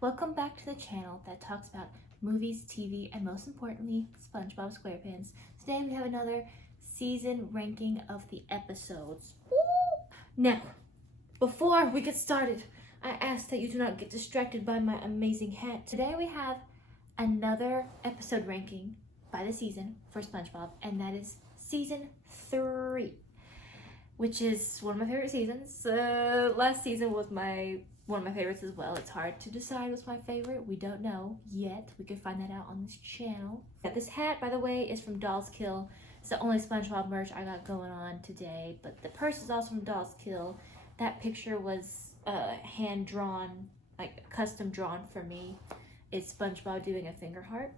Welcome back to the channel that talks about movies, TV, and most importantly, Spongebob Squarepants. Today we have another season ranking of the episodes. Woo! Now, before we get started, I ask that you do not get distracted by my amazing hat. Today we have another episode ranking by the season for SpongeBob, and that is season 3, which is one of my favorite seasons. Last season was one of my favorites as well. It's hard to decide what's my favorite. We don't know yet. We could find that out on this channel. This hat, by the way, is from Dolls Kill. It's the only SpongeBob merch I got going on today. But the purse is also from Dolls Kill. That picture was hand drawn, like custom drawn for me. It's SpongeBob doing a finger heart.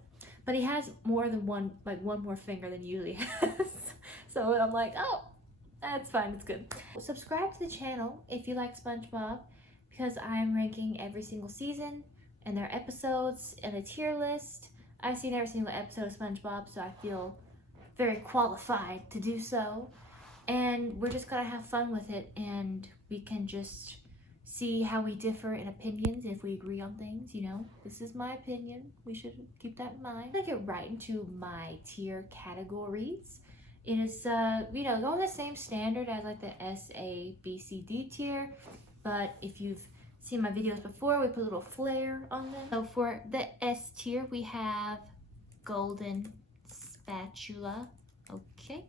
But he has more than one more finger than usually has. So I'm like, oh, that's fine, it's good. Subscribe to the channel if you like SpongeBob, because I'm ranking every single season and their episodes and a tier list. I've seen every single episode of SpongeBob, so I feel very qualified to do so. And we're just gonna have fun with it, and we can just see how we differ in opinions, if we agree on things, you know. This is my opinion. We should keep that in mind. I'm gonna get right into my tier categories. It is, going the same standard as like the S, A, B, C, D tier. But if you've seen my videos before, we put a little flair on them. So for the S tier, we have golden spatula. Okay.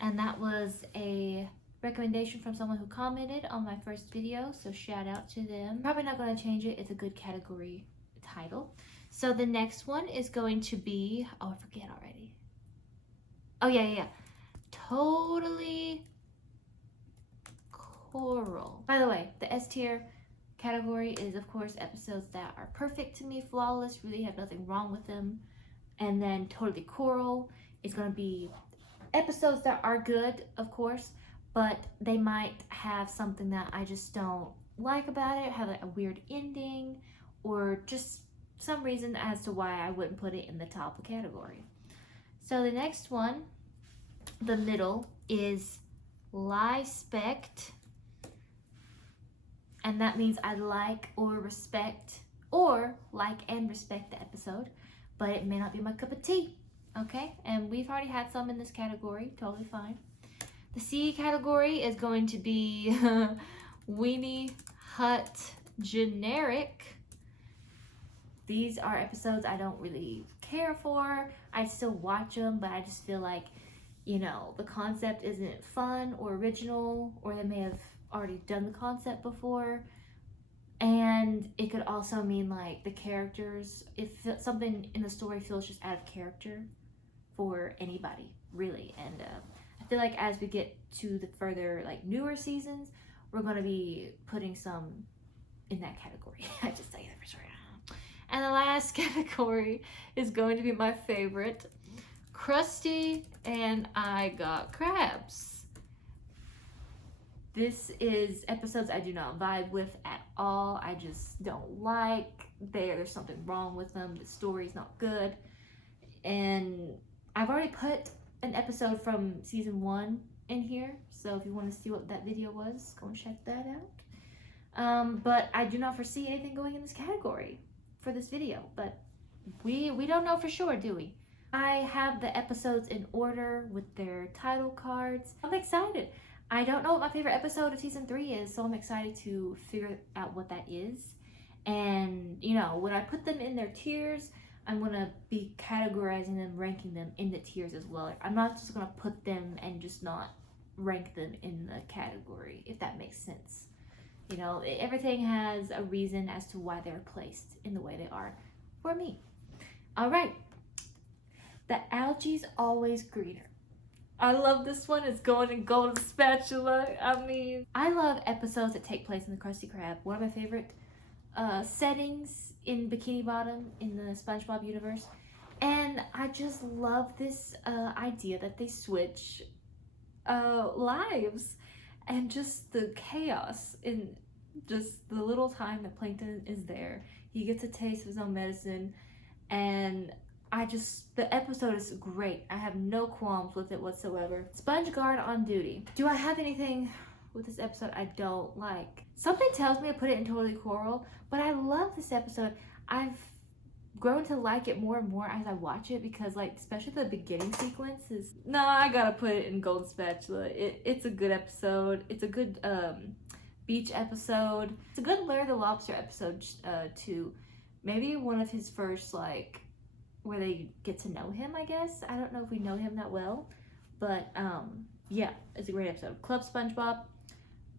And that was a recommendation from someone who commented on my first video. So shout out to them. Probably not going to change it. It's a good category title. So the next one is going to be, oh, I forget already. Oh, yeah. Totally coral. By the way, the S tier category is, of course, episodes that are perfect to me, flawless, really have nothing wrong with them. And then totally coral is going to be episodes that are good, of course, but they might have something that I just don't like about it, have like a weird ending, or just some reason as to why I wouldn't put it in the top category. So the next one, the middle, is Lispect. And that means I like or respect, or like and respect the episode, but it may not be my cup of tea, okay? And we've already had some in this category, totally fine. The C category is going to be Weenie Hut Generic. These are episodes I don't really care for. I still watch them, but I just feel like, you know, the concept isn't fun or original, or they may have already done the concept before. And it could also mean like the characters, if something in the story feels just out of character for anybody, really. And I feel like as we get to the further, like, newer seasons, we're going to be putting some in that category. I just tell you that for sure. And the last category is going to be my favorite, Krusty and I Got Krabs. This is episodes I do not vibe with at all. I just don't like. There's something wrong with them. The story's not good. And I've already put an episode from season 1 in here, so if you want to see what that video was, go and check that out. But I do not foresee anything going in this category for this video, but we don't know for sure, do we? I have the episodes in order with their title cards. I'm excited. I don't know what my favorite episode of season 3 is, so I'm excited to figure out what that is. And, you know, when I put them in their tiers, I'm going to be categorizing them, ranking them in the tiers as well. I'm not just going to put them and just not rank them in the category, if that makes sense. You know, everything has a reason as to why they're placed in the way they are for me. All right. The Algae's Always Greener. I love this one. It's going in golden spatula. I mean, I love episodes that take place in the Krusty Krab. One of my favorite settings in Bikini Bottom in the SpongeBob universe. And I just love this idea that they switch lives, and just the chaos in just the little time that Plankton is there. He gets a taste of his own medicine, and the episode is great. I have no qualms with it whatsoever. Spongegaurd on duty. Do I have anything with this episode I don't like. Something tells me to put it in Totally Coral, but I love this episode. I've grown to like it more and more as I watch it because, like, especially the beginning sequences. No, I gotta put it in Golden Spatula. It's a good episode. It's a good beach episode. It's a good Larry the Lobster episode too. Maybe one of his first, like, where they get to know him, I guess. I don't know if we know him that well, but yeah, it's a great episode. Club SpongeBob,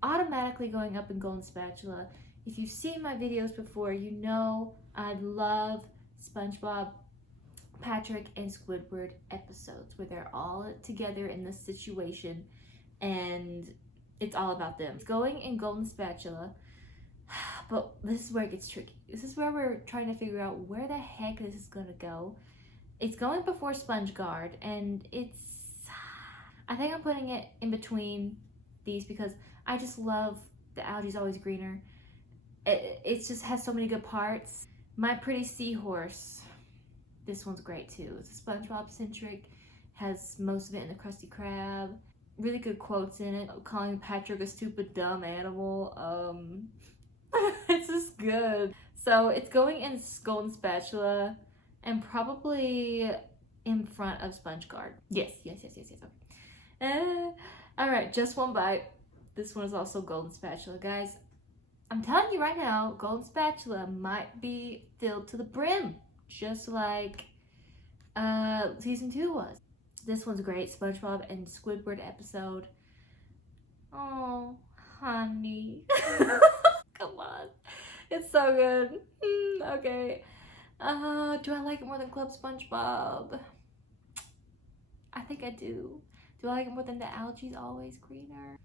automatically going up in Golden Spatula. If you've seen my videos before, you know I love SpongeBob, Patrick, and Squidward episodes where they're all together in this situation and it's all about them. It's going in Golden Spatula, but this is where it gets tricky. This is where we're trying to figure out where the heck this is gonna go. It's going before Spongegaurd, and I think I'm putting it in between these because I just love the Algae's Always Greener. It just has so many good parts. My Pretty Seahorse, this one's great too. It's SpongeBob centric, has most of it in the Krusty Krab. Really good quotes in it, calling Patrick a stupid dumb animal. It's just good. So it's going in Golden Spatula and probably in front of Spongegaurd. Yes. Okay. All right, Just One Bite. This one is also Golden Spatula, guys. I'm telling you right now, Golden Spatula might be filled to the brim, just like season 2 was. This one's great, SpongeBob and Squidward episode. Oh, honey. Come on. It's so good. Okay. Do I like it more than Club SpongeBob? I think I do. Do I like it more than the Algae's Always Greener?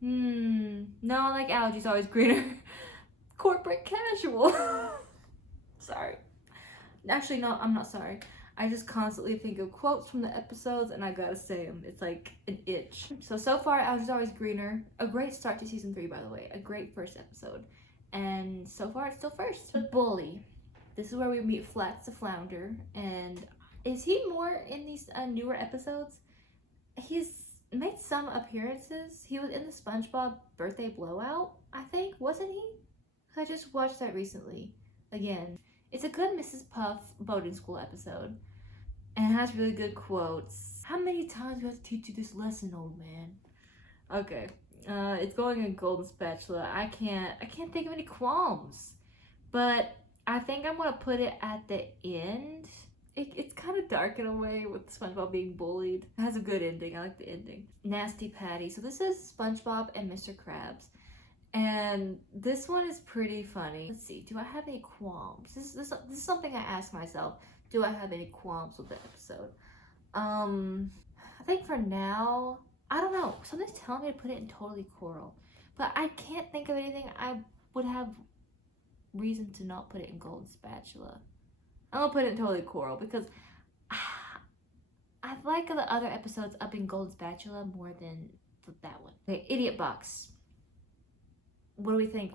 No, I like Algae's Always Greener. Corporate casual. Sorry. Actually, no, I'm not sorry. I just constantly think of quotes from the episodes and I gotta say them. It's like an itch. So far, Algae's Always Greener. A great start to season 3, by the way. A great first episode. And so far, it's still first. Bully. This is where we meet Flats the Flounder. And is he more in these newer episodes? He's made some appearances. He was in the SpongeBob birthday blowout, I think, wasn't he? I just watched that recently. Again, it's a good Mrs. Puff boating school episode. And it has really good quotes. How many times do I have to teach you this lesson, old man? Okay. It's going in Golden Spatula. I can't think of any qualms. But I think I'm gonna put it at the end. It's kind of dark in a way with SpongeBob being bullied. It has a good ending. I like the ending. Nasty Patty. So this is SpongeBob and Mr. Krabs. And this one is pretty funny. Let's see. Do I have any qualms? This is something I ask myself. Do I have any qualms with the episode? I think for now, I don't know. Something's telling me to put it in Totally Coral. But I can't think of anything I would have reason to not put it in Golden Spatula. I'm gonna put it in Totally Coral because I like the other episodes up in Golden Spatula more than that one. Okay, Idiot Box. What do we think?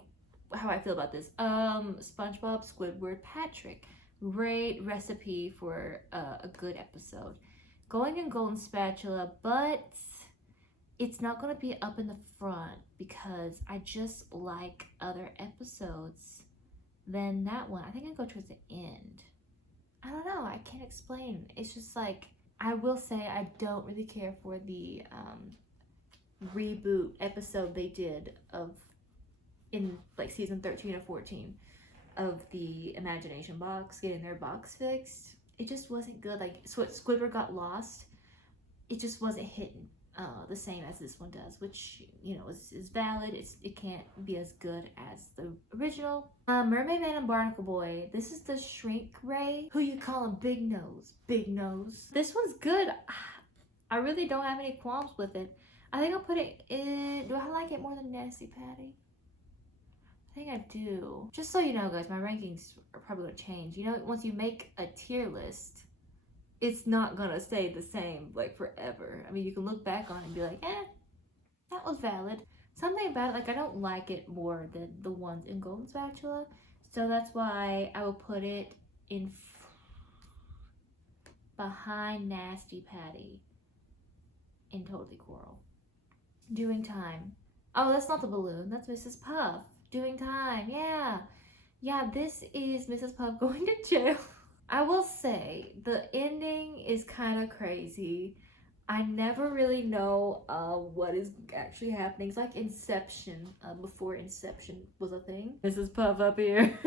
How I feel about this? SpongeBob, Squidward, Patrick. Great recipe for a good episode. Going in Golden Spatula, but it's not gonna be up in the front because I just like other episodes than that one. I think I go towards the end. I don't know, I can't explain. It's just like, I will say I don't really care for the reboot episode they did in like season 13 or 14 of the Imagination Box, getting their box fixed. It just wasn't good. Like, so Squidward got lost. It just wasn't hitting the same as this one does, which, you know, is valid. It can't be as good as the original. Mermaid Man and Barnacle Boy. This is the Shrink Ray. Who you call him? Big Nose. Big Nose. This one's good. I really don't have any qualms with it. I think I'll put it in... Do I like it more than Nasty Patty? I think I do. Just so you know, guys, my rankings are probably going to change. You know, once you make a tier list, it's not gonna stay the same like forever. I mean, you can look back on it and be like, that was valid. Something about it, like, I don't like it more than the ones in Golden Spatula. So that's why I will put it in behind Nasty Patty in Totally Coral. Doing Time. Oh, that's not the balloon. That's Mrs. Puff doing time. Yeah. Yeah, this is Mrs. Puff going to jail. I will say the ending is kind of crazy. I never really know what is actually happening. It's like Inception, before Inception was a thing. Mrs. Puff up here.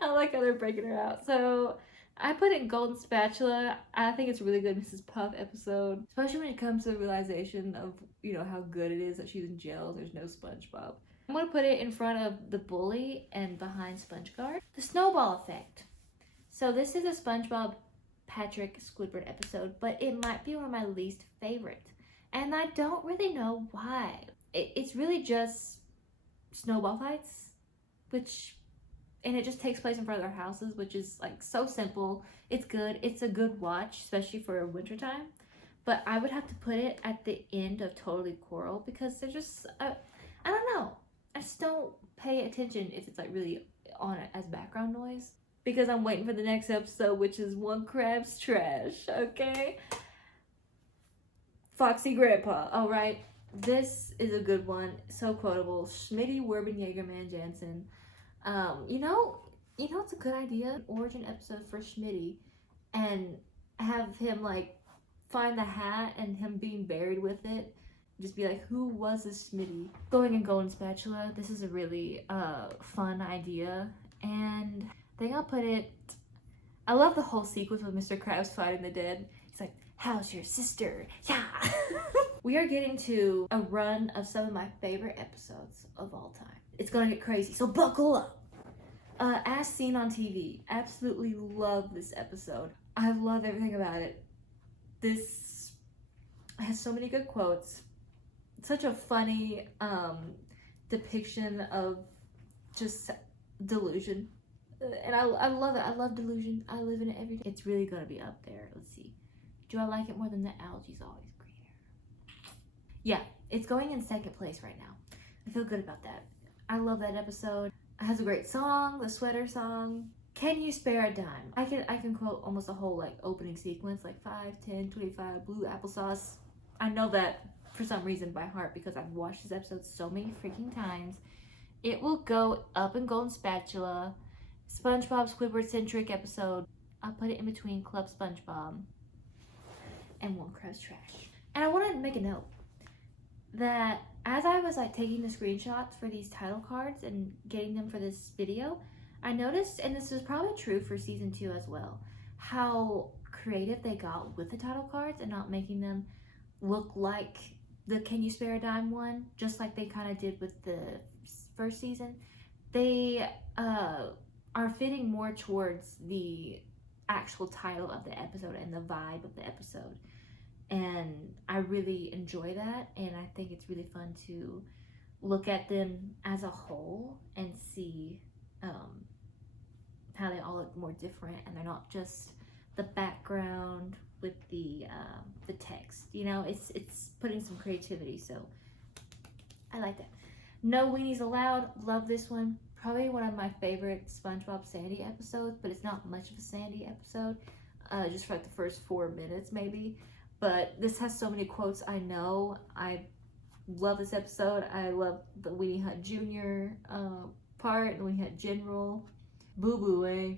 I like how they're breaking her out. So I put in Golden Spatula. I think it's a really good Mrs. Puff episode, especially when it comes to the realization of, you know, how good it is that she's in jail. There's no SpongeBob. I'm gonna put it in front of the bully and behind Spongegaurd. The Snowball Effect. So this is a SpongeBob Patrick Squidward episode, but it might be one of my least favorite. And I don't really know why. It's really just snowball fights, and it just takes place in front of their houses, which is like so simple. It's good. It's a good watch, especially for wintertime. But I would have to put it at the end of Totally Coral because they're just, I don't know. I just don't pay attention if it's like really on it as background noise because I'm waiting for the next episode, which is One Krab's Trash, okay? Foxy Grandpa, all right. This is a good one, so quotable. Schmitty, Werben, Jaegerman, Jansen. You know, it's a good idea. An origin episode for Schmitty, and have him like find the hat and him being buried with it. Just be like, who was this Schmitty? Going in Golden Spatula. This is a really fun idea, and I think I'll put it. I love the whole sequence with Mr. Krabs fighting the dead. He's like, "How's your sister?" Yeah. We are getting to a run of some of my favorite episodes of all time. It's gonna get crazy, so buckle up. As Seen on TV. Absolutely love this episode. I love everything about it. This has so many good quotes. Such a funny depiction of just delusion. And I love it. I love delusion. I live in it every day. It's really gonna be up there. Let's see. Do I like it more than the Algae's always greener? Yeah, it's going in second place right now. I feel good about that. I love that episode. It has a great song, the sweater song. Can you spare a dime? I can quote almost a whole like opening sequence, like 5, 10, 25, blue applesauce. I know that for some reason by heart because I've watched this episode so many freaking times. It will go up in Golden Spatula. SpongeBob Squidward centric episode. I'll put it in between Club SpongeBob and One Krab's Trash. And I want to make a note that as I was like taking the screenshots for these title cards and getting them for this video, I noticed, and this is probably true for season 2 as well, how creative they got with the title cards and not making them look like the Can You Spare a Dime one, just like they kind of did with the first season. They are fitting more towards the actual title of the episode and the vibe of the episode. And I really enjoy that, and I think it's really fun to look at them as a whole and see how they all look more different, and they're not just the background with the text. You know, it's putting some creativity, so I like that. No Weenies Allowed. Love this one. Probably one of my favorite SpongeBob Sandy episodes, but it's not much of a Sandy episode. Just for like the first 4 minutes maybe. But this has so many quotes I know. I love this episode. I love the Weenie Hut Jr. Part, and Weenie Hut General. Boo boo, eh?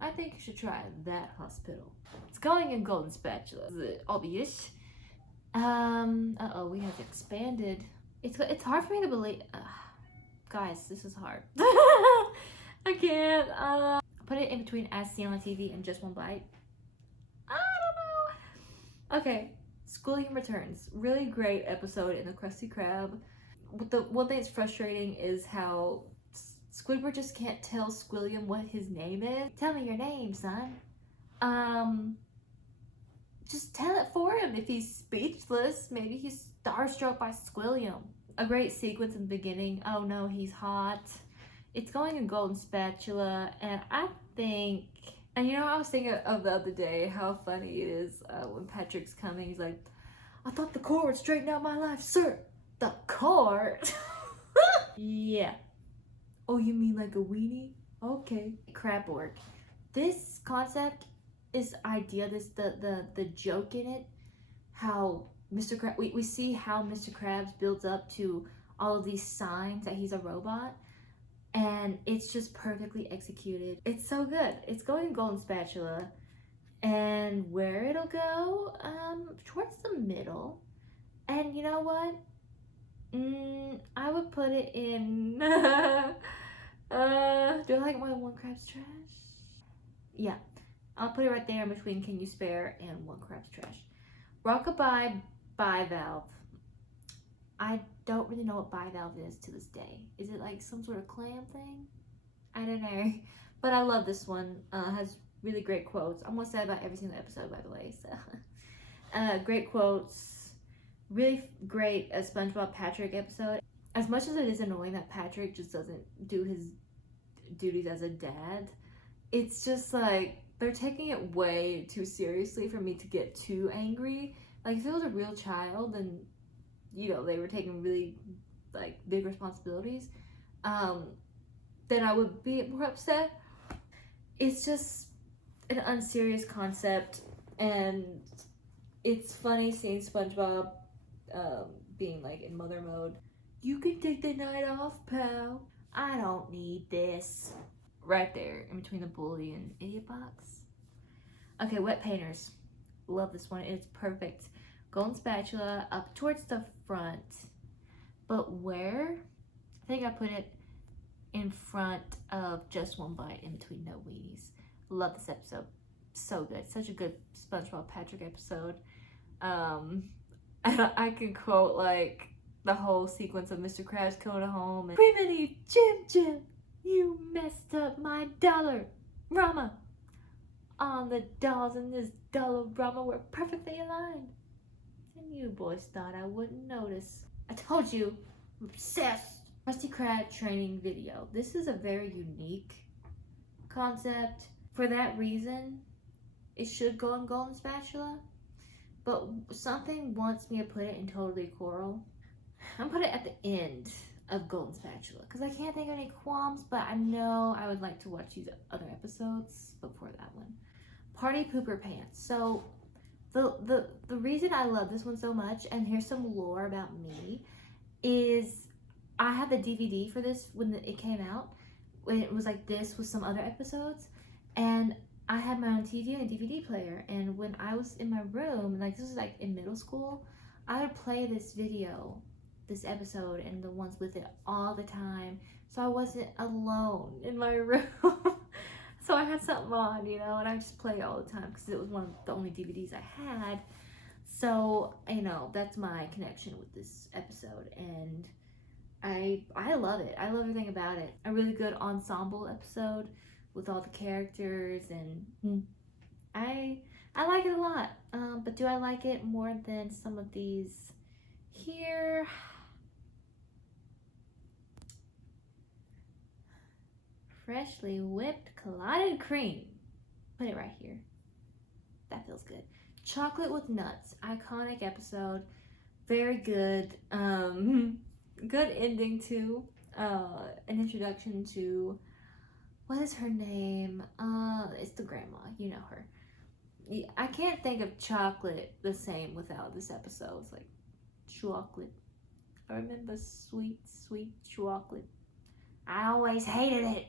I think you should try that hospital. It's going in Golden Spatula. Obvious. Uh-oh, we have expanded. It's hard for me to believe. Guys, this is hard. I can't. Put it in between As Seen on TV and Just One Bite. I don't know. Okay, Squilliam Returns. Really great episode in the Krusty Krab. The one thing that's frustrating is how Squidward just can't tell Squilliam what his name is. Tell me your name, son. Just tell it for him. If he's speechless, maybe he's starstruck by Squilliam. A great sequence in the beginning. Oh no, he's hot. It's going in Golden Spatula, and I think, and you know, I was thinking of the other day how funny it is when Patrick's coming. He's like, I thought the core would straighten out my life, sir. The core? Yeah. Oh, you mean like a weenie? Okay. Krab-borg. This concept, this idea, the joke in it, how Mr. Krabs, we see how Mr. Krabs builds up to all of these signs that he's a robot, and it's just perfectly executed. It's so good. It's going in Golden Spatula, and where it'll go, towards the middle. And you know what? I would put it in. Do I like my one Krabs trash? Yeah, I'll put it right there in between Can You Spare and one Krabs trash. Rockabye Bivalve. I don't really know what Bivalve is to this day. Is it like some sort of clam thing? I don't know. But I love this one. Has really great quotes. I'm gonna say about every single episode, by the way. So, great quotes. Really great SpongeBob Patrick episode. As much as it is annoying that Patrick just doesn't do his duties as a dad, it's just like they're taking it way too seriously for me to get too angry. Like, if it was a real child and, you know, they were taking really like big responsibilities, then I would be more upset. It's just an unserious concept, and it's funny seeing SpongeBob being like in mother mode. You can take the night off, pal. I don't need this. Right there in between the bully and idiot box. Okay, wet painters. Love this one. It's perfect. Golden Spatula up towards the front. But where? I think I put it in front of Just One Bite in between No Weenies. Love this episode. So good. Such a good SpongeBob Patrick episode. I can quote like the whole sequence of Mr. Krabs coming home and Criminy Jim, you messed up my dollar Rama. On the dolls in this dollar Rama were perfectly aligned. And you boys thought I wouldn't notice. I told you, I'm obsessed. Krusty Krab training video. This is a very unique concept. For that reason, it should go in Golden Spatula. But something wants me to put it in Totally Coral. I'm gonna put it at the end of Golden Spatula because I can't think of any qualms, but I know I would like to watch these other episodes before that one. Party Pooper Pants. So the reason I love this one so much, and here's some lore about me, is I had the DVD for this when it came out. When it was like this with some other episodes, and I had my own TV and DVD player, and when I was in my room, like this was like in middle school, I would play this video, this episode, and the ones with it all the time, so I wasn't alone in my room. So I had something on, you know, and I just play all the time because it was one of the only DVDs I had. So, you know, that's my connection with this episode, and I love it. I love everything about it. A really good ensemble episode with all the characters, and I like it a lot. But do I like it more than some of these here? Freshly whipped clotted cream. Put it right here. That feels good. Chocolate with nuts. Iconic episode. Very good. Good ending too. An introduction to, what is her name? It's the grandma. You know her. Yeah, I can't think of chocolate the same without this episode. It's like chocolate. I remember sweet, sweet chocolate. I always hated it.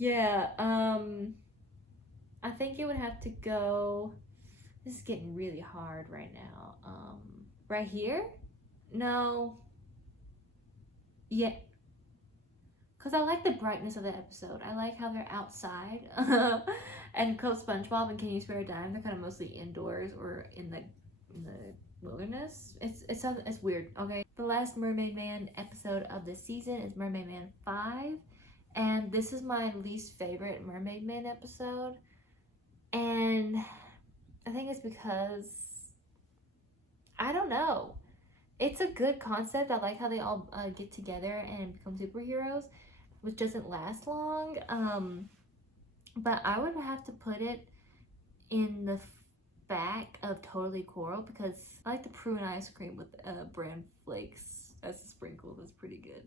Yeah, I think it would have to go, this is getting really hard right now. Right here? No. Yeah. Because I like the brightness of the episode. I like how they're outside. And Coach SpongeBob and Can You Spare a Dime, they're kind of mostly indoors or in the wilderness. It's weird, okay? The last Mermaid Man episode of this season is Mermaid Man 5. And this is my least favorite Mermaid Man episode. And I think it's because, I don't know. It's a good concept. I like how they all get together and become superheroes, which doesn't last long. But I would have to put it in the back of Totally Coral because I like the prune ice cream with bran flakes as a sprinkle. That's pretty good.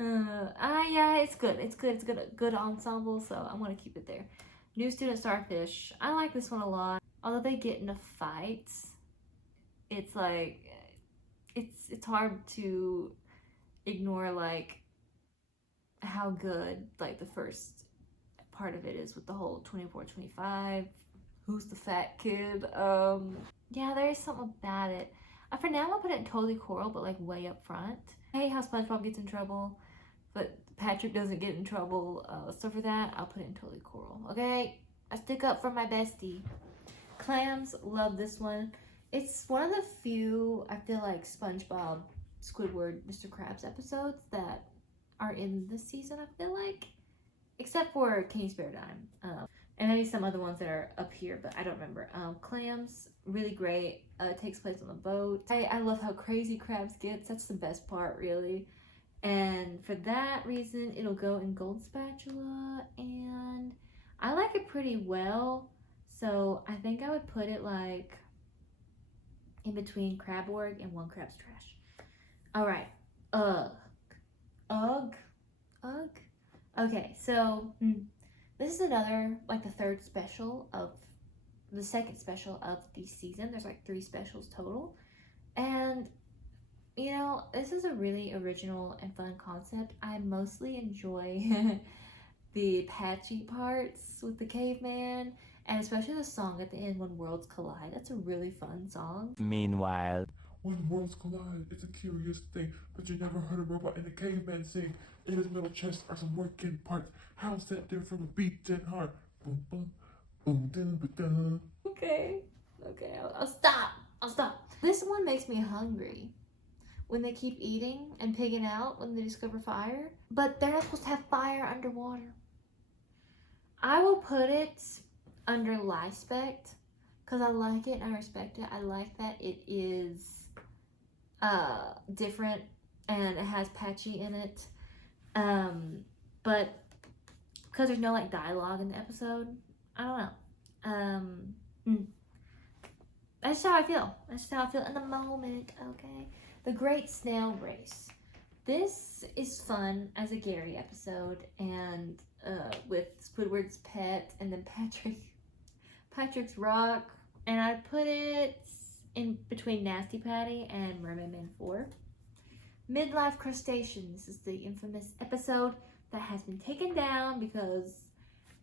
Yeah, it's good. It's good. It's good ensemble, so I'm gonna keep it there. New Student Starfish. I like this one a lot. Although they get into fights, it's like, it's hard to ignore like how good like the first part of it is with the whole 24-25. Who's the fat kid? Yeah, there is something about it. For now, I'll put it in totally coral, but like way up front. I hate how SpongeBob gets in trouble, but Patrick doesn't get in trouble. So for that, I'll put it in totally coral. Okay, I stick up for my bestie. Clams, love this one. It's one of the few, I feel like, SpongeBob, Squidward, Mr. Krabs episodes that are in this season, I feel like. Except for Kenny's Spare Dime. And maybe some other ones that are up here, but I don't remember. Clams, really great. Takes place on the boat. I love how crazy Krabs gets. That's the best part, really. And for that reason, it'll go in Gold Spatula. And I like it pretty well. So I think I would put it like in between Krab-borg and One Krab's Trash. All right. Ugh. Okay, so this is another, like the second special of the season. There's like 3 specials total. And, you know, this is a really original and fun concept. I mostly enjoy the patchy parts with the caveman, and especially the song at the end, When Worlds Collide. That's a really fun song. Meanwhile, when worlds collide, it's a curious thing, but you never heard a robot in a caveman sing. In his middle chest are some working parts. How's that different from a beating heart? Boom, boom, boom, dun, ba, dun. Okay, I'll stop. This one makes me hungry. When they keep eating and pigging out when they discover fire, but they're not supposed to have fire underwater. I will put it under Lispect because I like it and I respect it. I like that it is different and it has patchy in it. But because there's no like dialogue in the episode, I don't know. That's just how I feel. That's just how I feel in the moment. Okay. The Great Snail Race. This is fun as a Gary episode, and with Squidward's pet, and then Patrick's rock, and I put it in between Nasty Patty and Mermaid Man 4. Midlife Crustacean. This is the infamous episode that has been taken down because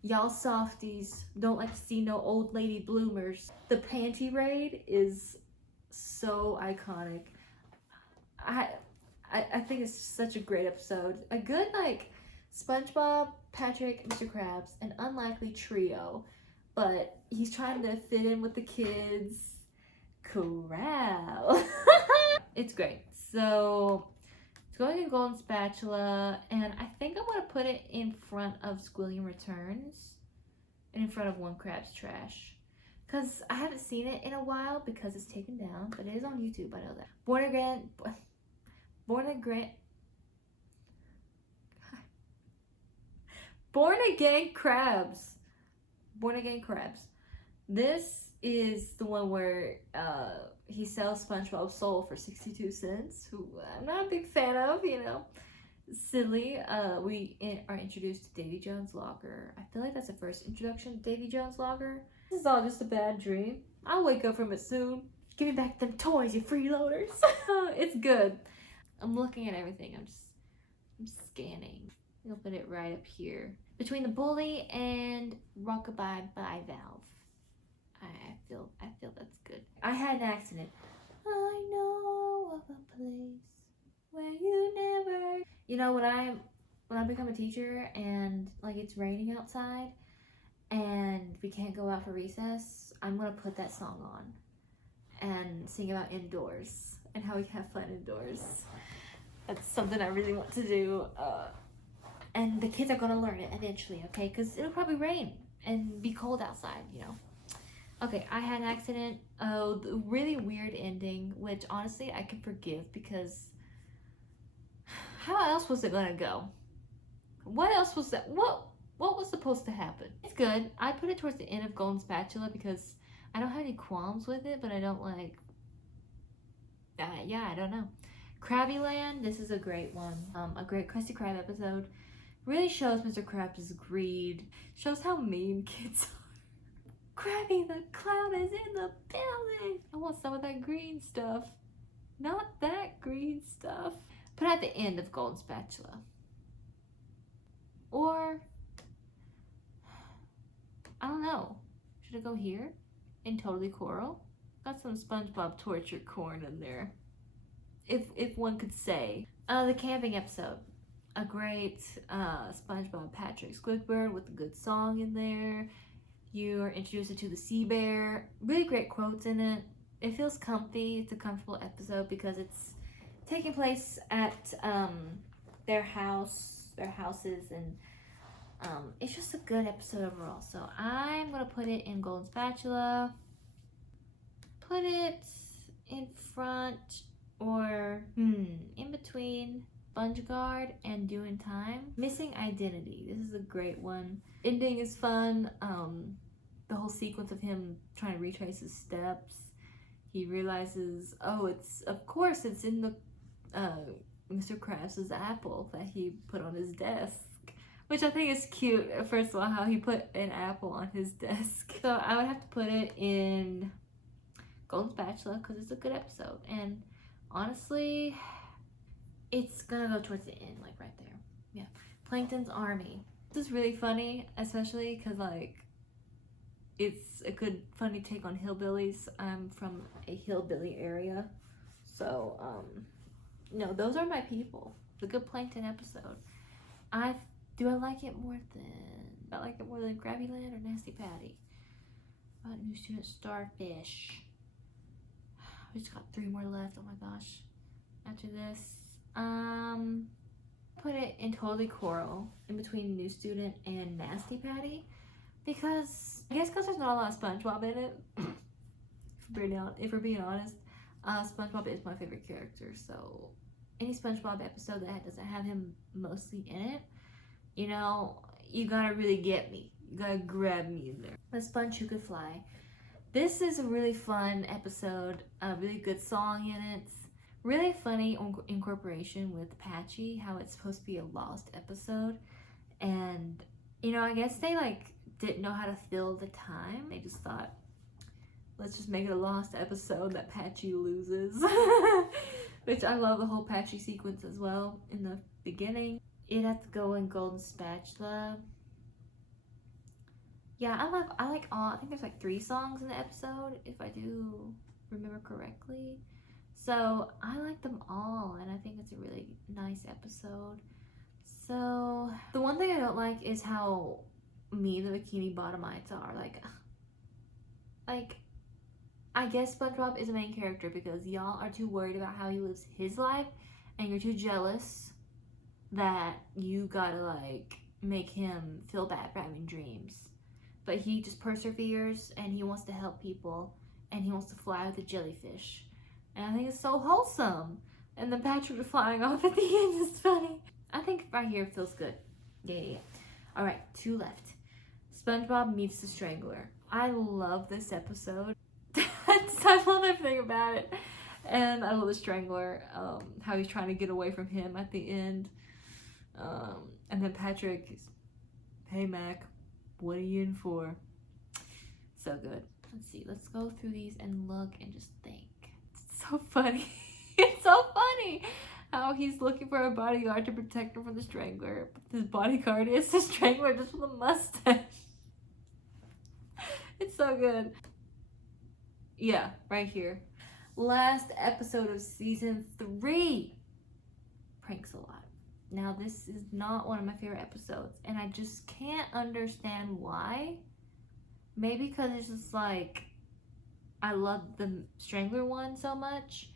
y'all softies don't like to see no old lady bloomers. The panty raid is so iconic. I think it's such a great episode. A good like SpongeBob, Patrick, Mr. Krabs, an unlikely trio, but he's trying to fit in with the kids. Corral. It's great. So it's going in Golden Spatula, and I think I'm gonna put it in front of Squilliam Returns and in front of One Krab's Trash. Because I haven't seen it in a while because it's taken down, but it is on YouTube, I know that. Born Again Krabs. This is the one where he sells SpongeBob's soul for 62 cents, who I'm not a big fan of, you know. Silly. We are introduced to Davy Jones' locker. I feel like that's the first introduction to Davy Jones' locker. This is all just a bad dream. I'll wake up from it soon. Give me back them toys, you freeloaders. It's good. I'm looking at everything. I'm scanning. I'll put it right up here between the Bully and Rockabye Bivalve. I feel that's good. I had an accident. I know of a place where you never. You know, when I become a teacher and like it's raining outside and we can't go out for recess, I'm gonna put that song on and sing about indoors and how we can have fun indoors. That's something I really want to do. And the kids are gonna learn it eventually, okay? Because it'll probably rain and be cold outside, you know. Okay, I had an accident. Oh, the really weird ending, which honestly I can forgive because how else was it gonna go? What else was that? What was supposed to happen? It's good. I put it towards the end of Golden Spatula because I don't have any qualms with it, but I don't like. Yeah, I don't know. Krabby Land. This is a great one. A great Krusty Krab episode. Really shows Mr. Krabs' greed. Shows how mean kids are. Krabby the clown is in the building. I want some of that green stuff. Not that green stuff. Put at the end of Golden Spatula. Or, I don't know. Should I go here? In Totally Coral? Got some SpongeBob torture corn in there. If one could say. The camping episode. A great SpongeBob Patrick Squidward with a good song in there. You are introduced to the sea bear. Really great quotes in it. It feels comfy. It's a comfortable episode because it's taking place at their houses, and it's just a good episode overall. So I'm gonna put it in Golden Spatula. Put it in front or in between Spongegaurd and Doing Time. Missing Identity. This is a great one. Ending is fun. The whole sequence of him trying to retrace his steps. He realizes, oh, it's in the Mr. Krabs' apple that he put on his desk. Which I think is cute, first of all, how he put an apple on his desk. So I would have to put it in Golden Spatula because it's a good episode. And honestly, it's gonna go towards the end, like right there. Yeah. Plankton's Army. This is really funny, especially because, like, it's a good, funny take on hillbillies. I'm from a hillbilly area. So, no, those are my people. It's a good Plankton episode. Do I like it more than Krabby Land or Nasty Patty? About new Student Starfish. We just got 3 more left. Oh my gosh. After this, put it in Totally Coral in between New Student and Nasty Patty because there's not a lot of SpongeBob in it. If we're being honest, SpongeBob is my favorite character. So any SpongeBob episode that doesn't have him mostly in it, you know, you gotta really get me. You gotta grab me in there. The Sponge Who Could Fly. This is a really fun episode. A really good song in it. Really funny incorporation with Patchy, how it's supposed to be a lost episode. And, you know, I guess they, like, didn't know how to fill the time. They just thought, let's just make it a lost episode that Patchy loses. Which I love the whole Patchy sequence as well in the beginning. It'd have to go in Golden Spatula. Yeah, I like all, I think there's like 3 songs in the episode, if I do remember correctly. So I like them all, and I think it's a really nice episode. So the one thing I don't like is how mean the Bikini Bottomites are. Like I guess SpongeBob is a main character because y'all are too worried about how he lives his life, and you're too jealous that you gotta like make him feel bad for having dreams. But he just perseveres, and he wants to help people, and he wants to fly with a jellyfish. And I think it's so wholesome. And then Patrick flying off at the end is funny. I think right here feels good. Yeah. All right, 2 left. SpongeBob meets the Strangler. I love this episode. I love everything about it. And I love the Strangler, how he's trying to get away from him at the end. And then Patrick is, hey Mac, what are you in for? So good. Let's see, let's go through these and look and just think. It's so funny. It's so funny how he's looking for a bodyguard to protect him from the Strangler. But his bodyguard is the Strangler just with a mustache. It's so good. Yeah, right here. Last episode of season 3. Pranks-A-Lot. Now, this is not one of my favorite episodes, and I just can't understand why. Maybe because it's just like, I love the Strangler one so much,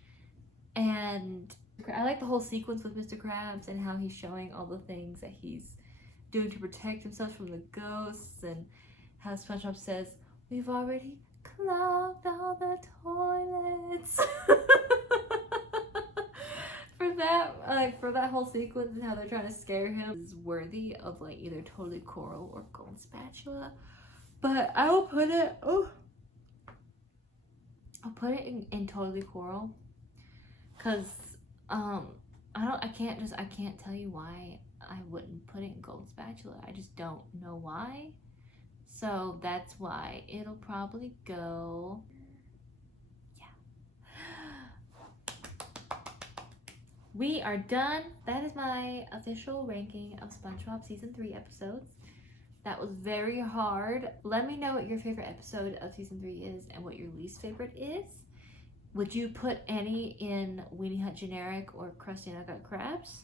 and I like the whole sequence with Mr. Krabs and how he's showing all the things that he's doing to protect himself from the ghosts, and how SpongeBob says, we've already clogged all the toilets. For that whole sequence and how they're trying to scare him is worthy of like either Totally Coral or Golden Spatula. But I will put it, I'll put it in Totally Coral. Cause I can't tell you why I wouldn't put it in Golden Spatula. I just don't know why. So that's why it'll probably go, yeah. We are done. That is my official ranking of SpongeBob Season 3 episodes. That was very hard. Let me know what your favorite episode of Season 3 is and what your least favorite is. Would you put any in Weenie Hut Generic or Krusty and Algae Krabs?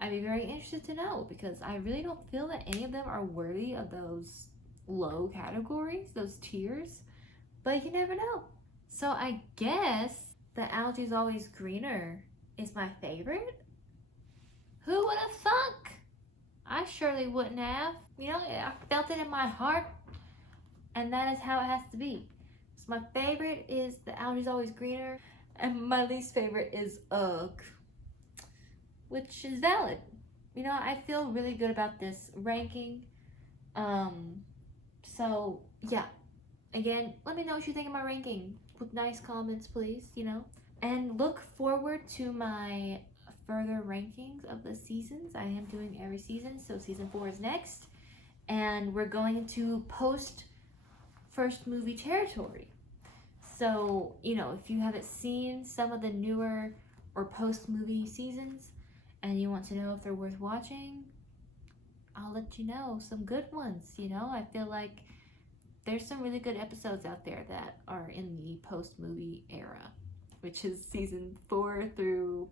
I'd be very interested to know because I really don't feel that any of them are worthy of those low categories, those tiers, but you never know. So I guess the Algae's Always Greener is my favorite. Who would have thunk? I surely wouldn't have. You know, I felt it in my heart, and that is how it has to be. So my favorite is the Algae's Always Greener, and my least favorite is Ugh, which is valid. You know, I feel really good about this ranking. So yeah, again, let me know what you think of my ranking with nice comments, please, you know. And look forward to my further rankings of the seasons. I am doing every season, so season 4 is next. And we're going into post first movie territory. So, you know, if you haven't seen some of the newer or post movie seasons and you want to know if they're worth watching, I'll let you know some good ones. You know, I feel like there's some really good episodes out there that are in the post movie era, which is season 4 through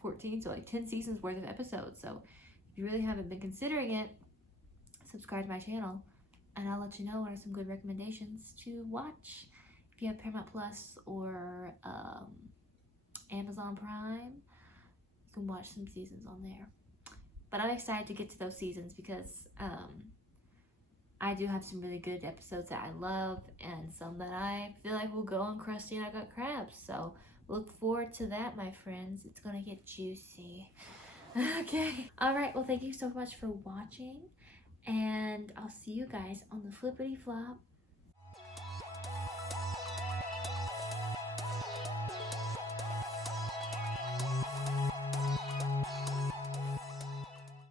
14, so like 10 seasons worth of episodes. So if you really haven't been considering it, subscribe to my channel and I'll let you know what are some good recommendations to watch. If you have Paramount Plus or Amazon Prime, you can watch some seasons on there. But I'm excited to get to those seasons because I do have some really good episodes that I love and some that I feel like will go on Krusty and I Got Krabs. So look forward to that, my friends. It's gonna get juicy. Okay. Alright, well, thank you so much for watching. And I'll see you guys on the flippity flop